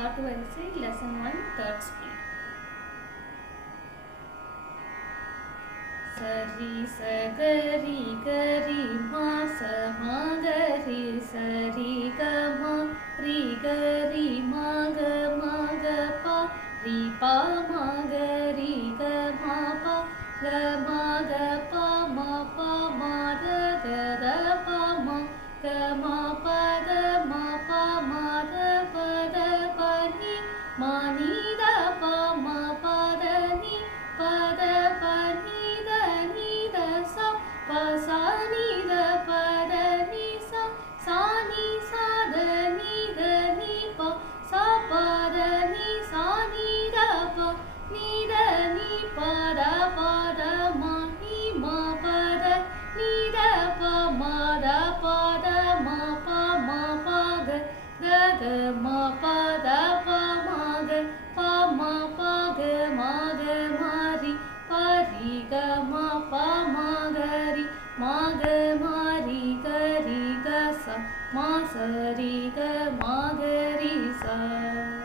காட்டு வரிசை lesson 1 third speed. சரி சகரி கரி மாச மகரி சரி கமா ரி கரி மக மக பா ரி பா மகரி கமா பா க மக பா மா பா மத கத பா மா கமா பத மா பா மத பத பனி மனித பா மா பத நி பத பனி sa ni da pa da ni sa ni sa da ni pa sa pa da ni sa ni da pa ni pa da ma ni ma pa da ni da pa ma da ma pa ga ma pa da pa ma ga ma ri pa ri ga ma pa ma ga ri ma ga ma ri ga ri ga sa ma sa ri ga ma ga ri sa